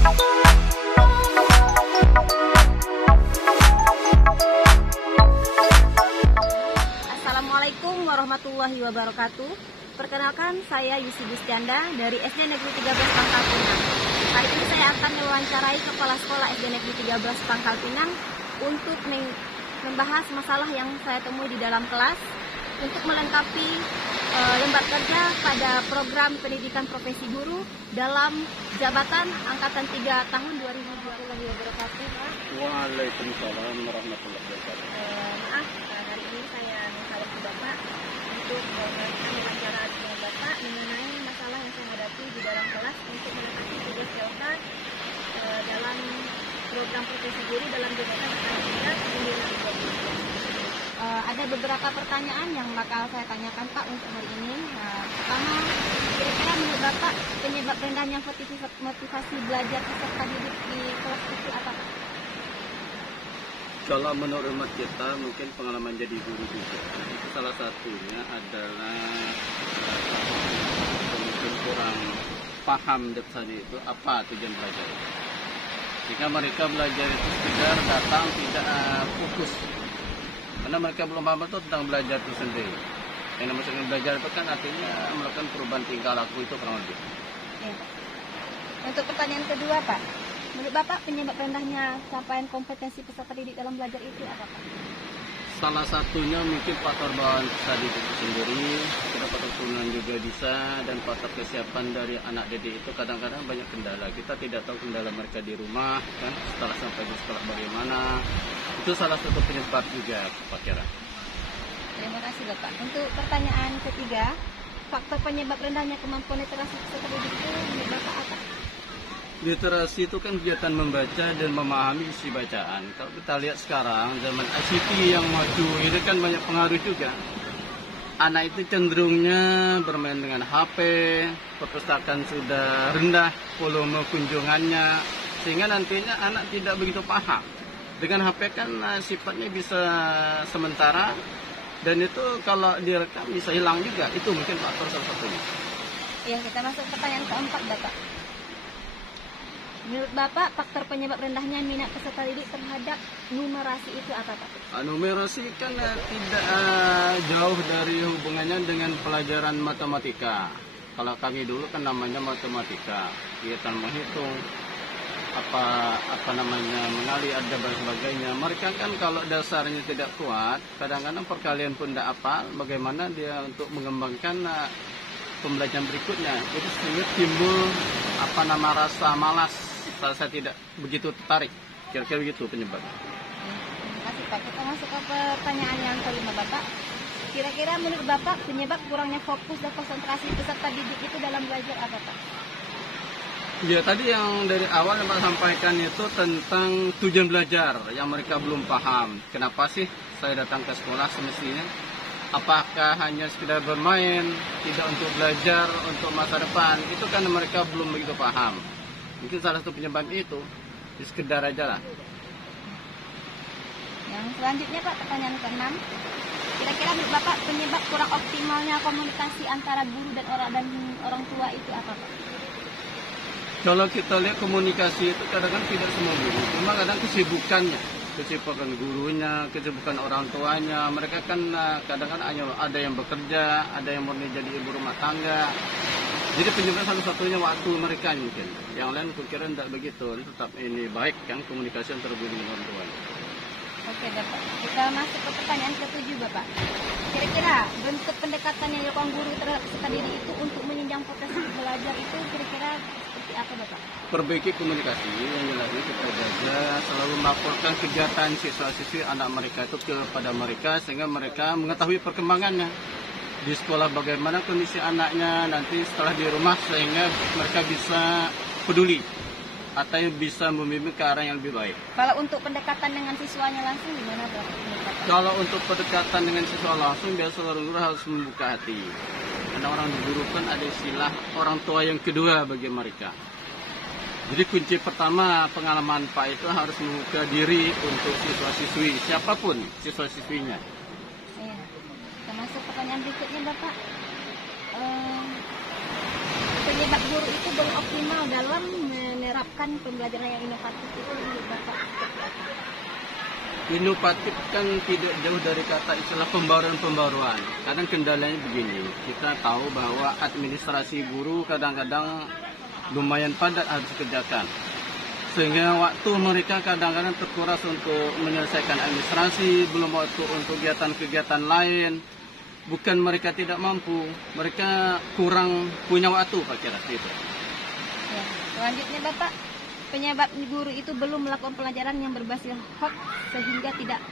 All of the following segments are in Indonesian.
Assalamualaikum warahmatullahi wabarakatuh. Perkenalkan, saya Yusi Bustianda dari SD Negeri 13 Pangkal Pinang. Hari ini saya akan mewawancarai Kepala Sekolah SD Negeri 13 Pangkal Pinang untuk membahas masalah yang saya temui di dalam kelas untuk melengkapi lembar kerja pada program pendidikan profesi guru dalam jabatan angkatan 3 tahun 2020 wabarakatuh. Waalaikumsalam warahmatullahi wabarakatuh. Maaf, hari ini saya minta waktu Bapak untuk melakukan wawancara dengan Bapak mengenai masalah yang saya hadapi di dalam kelas untuk melengkapi tugas LK dalam program profesi guru dalam jabatan angkatan 3 tahun 2020. Ada beberapa pertanyaan yang bakal saya tanyakan Pak untuk hari ini. Pertama, kira-kira menurut Bapak penyebab rendahnya motivasi belajar peserta didik di kelas itu apa Pak? Kalau menurut hemat kita mungkin pengalaman jadi guru juga. Itu salah satunya adalah mungkin kurang paham dasarnya itu apa tujuan belajar. Jika mereka belajar itu sekedar datang tidak fokus. Karena mereka belum paham itu tentang belajar itu sendiri. Yang namanya belajar itu kan artinya melakukan perubahan tingkah laku itu kurang lebih. Ya. Untuk pertanyaan kedua Pak, menurut Bapak penyebab rendahnya capaian kompetensi peserta didik dalam belajar itu apa Pak? Salah satunya mungkin faktor bawaan peserta didik itu sendiri, faktor turunan juga bisa, dan faktor kesiapan dari anak didik itu kadang-kadang banyak kendala. Kita tidak tahu kendala mereka di rumah, kan? Setelah sampai di sekolah bagaimana. Itu salah satu penyebab juga, Pak Kira. Terima kasih Bapak. Untuk pertanyaan ketiga, faktor penyebab rendahnya kemampuan literasi peserta didik itu menurut Bapak apa? Literasi itu kan kegiatan membaca dan memahami isi bacaan. Kalau kita lihat sekarang, zaman ICT yang maju, itu kan banyak pengaruh juga. Anak itu cenderungnya bermain dengan HP, perpustakaan sudah rendah, volume kunjungannya, sehingga nantinya anak tidak begitu paham. Dengan HP kan sifatnya bisa sementara, dan itu kalau direkam bisa hilang juga. Itu mungkin faktor salah satunya. Ya, kita masuk pertanyaan keempat Bapak. Menurut Bapak, faktor penyebab rendahnya minat peserta didik terhadap numerasi itu apa Pak? Numerasi kan tidak jauh dari hubungannya dengan pelajaran matematika. Kalau kami dulu kan namanya matematika, kegiatan menghitung, mengali ada dan sebagainya. Mereka kan kalau dasarnya tidak kuat, kadang-kadang perkalian pun tidak hafal, bagaimana dia untuk mengembangkan pembelajaran berikutnya. Jadi sehingga timbul rasa malas. Saya tidak begitu tertarik. Kira-kira begitu penyebabnya. Terima kasih Pak. Kita masuk ke pertanyaan yang kelima Bapak. Kira-kira menurut Bapak penyebab kurangnya fokus dan konsentrasi peserta didik itu dalam belajar apa Pak? Ya tadi yang dari awal yang Pak sampaikan itu tentang tujuan belajar yang mereka belum paham. Kenapa sih saya datang ke sekolah semestinya? Apakah hanya sekedar bermain, tidak untuk belajar, untuk masa depan? Itu kan mereka belum begitu paham. Mungkin salah satu penyebab itu, sekedar aja lah. Yang selanjutnya Pak, pertanyaan ke-6. Kira-kira menurut Bapak penyebab kurang optimalnya komunikasi antara guru dan orang tua itu apa Pak? Kalau kita lihat komunikasi itu kadang-kadang tidak semua guru, cuma kadang kesibukan gurunya, kesibukan orang tuanya. Mereka kan kadang-kadang ada yang bekerja, ada yang murni jadi ibu rumah tangga. Jadi penyebab salah satunya waktu mereka mungkin. Yang lain kukira tidak begitu. Tetap ini baik kan komunikasi antara guru dan orang tua. Oke Bapak, kita masuk ke pertanyaan ke-7 Bapak. Kira-kira bentuk pendekatan yang dilakukan guru terhadap peserta didik itu untuk menunjang potensi belajar itu kira-kira seperti apa Bapak? Perbaiki komunikasi, yang jelasnya kita jaga selalu melaporkan kegiatan siswa-siswi anak mereka itu kepada mereka sehingga mereka mengetahui perkembangannya di sekolah, bagaimana kondisi anaknya nanti setelah di rumah, sehingga mereka bisa peduli atau bisa membimbing ke arah yang lebih baik. Kalau untuk pendekatan dengan siswanya langsung gimana Bapak? Kalau untuk pendekatan dengan siswa langsung, biasa orang guru harus membuka hati. Karena orang guru kan ada istilah orang tua yang kedua bagi mereka. Jadi kunci pertama pengalaman Pak itu harus membuka diri untuk siswa-siswi, siapapun siswa-siswinya. Iya. Kita masuk pertanyaan berikutnya Bapak. Penyebab guru itu belum optimal dalam menerapkan pembelajaran yang inovatif itu menurut Bapak seperti apa? Inovatif kan tidak jauh dari kata istilah pembaruan-pembaruan. Kadang kendalanya begini, kita tahu bahwa administrasi guru kadang-kadang lumayan padat harus dikerjakan. Sehingga waktu mereka kadang-kadang terkuras untuk menyelesaikan administrasi, belum waktu untuk kegiatan-kegiatan lain. Bukan mereka tidak mampu, mereka kurang punya waktu, Pak kira itu. Ya. Selanjutnya Bapak, penyebab guru itu belum melakukan pelajaran yang berbasis hoax sehingga tidak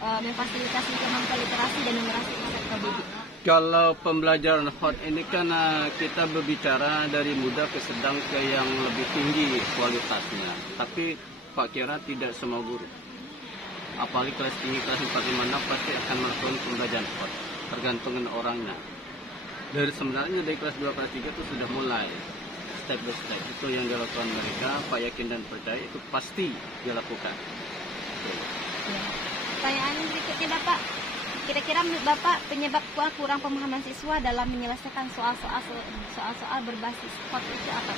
memfasilitasi kemampuan literasi dan numerasi peserta didik. Kalau pembelajaran hot ini kan kita berbicara dari muda ke sedang ke yang lebih tinggi kualitasnya. Tapi Pak kira tidak semua guru. Apalagi kelas tinggi, kelas 4, 5, 6 pasti akan melakukan pembelajaran hot. Tergantung dengan orangnya. Dari sebenarnya dari kelas 2, kelas 3 itu sudah mulai. Step by step. Itu yang dilakukan mereka, Pak yakin dan percaya itu pasti dilakukan. Ya. Pertanyaan berikutnya Bapak. Kira-kira menurut Bapak penyebab kurang pemahaman siswa dalam menyelesaikan soal-soal berbasis hot itu apa?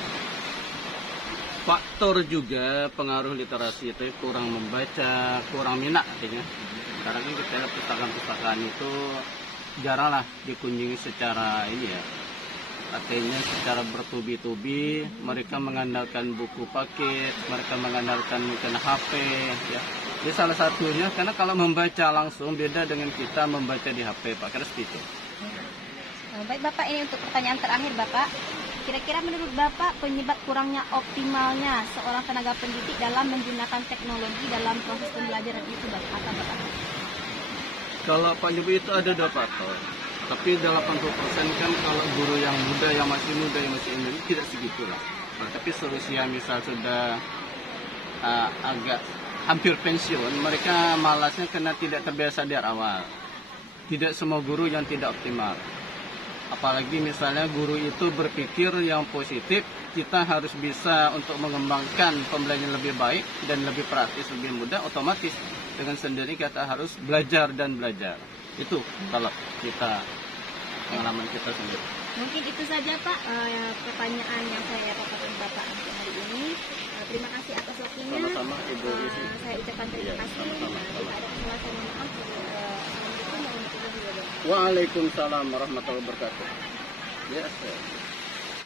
Faktor juga pengaruh literasi itu kurang membaca, kurang minat artinya. Karena kan kita lihat pustakaan-pustakaan itu jaranglah dikunjungi secara ini ya. Artinya secara bertubi-tubi, mereka mengandalkan buku paket, mereka mengandalkan mungkin HP ya. Jadi salah satunya karena kalau membaca langsung beda dengan kita membaca di HP, Pak. Kira seperti itu. Baik Bapak, ini untuk pertanyaan terakhir Bapak. Kira-kira menurut Bapak penyebab kurangnya optimalnya seorang tenaga pendidik dalam menggunakan teknologi dalam proses pembelajaran itu apa Bapak? Kalau penyebab itu ada 2 faktor. Tapi 80% kan kalau guru yang muda, yang masih ini tidak segitulah. Nah, tapi seusia misal sudah agak hampir pensiun, mereka malasnya karena tidak terbiasa dari awal. Tidak semua guru yang tidak optimal. Apalagi misalnya guru itu berpikir yang positif, kita harus bisa untuk mengembangkan pembelajaran lebih baik dan lebih praktis, lebih mudah, otomatis dengan sendiri kita harus belajar dan belajar. Itu kalau kita pengalaman kita sendiri. Mungkin itu saja Pak pertanyaan yang saya paparkan Bapak untuk hari ini. Terima kasih atas waktunya. Sama-sama Ibu Isi. Saya ucapkan terima kasih. Jika ada kesalahan maaf. Assalamualaikum warahmatullahi wabarakatuh. Waalaikumsalam warahmatullahi wabarakatuh. Yes, sir.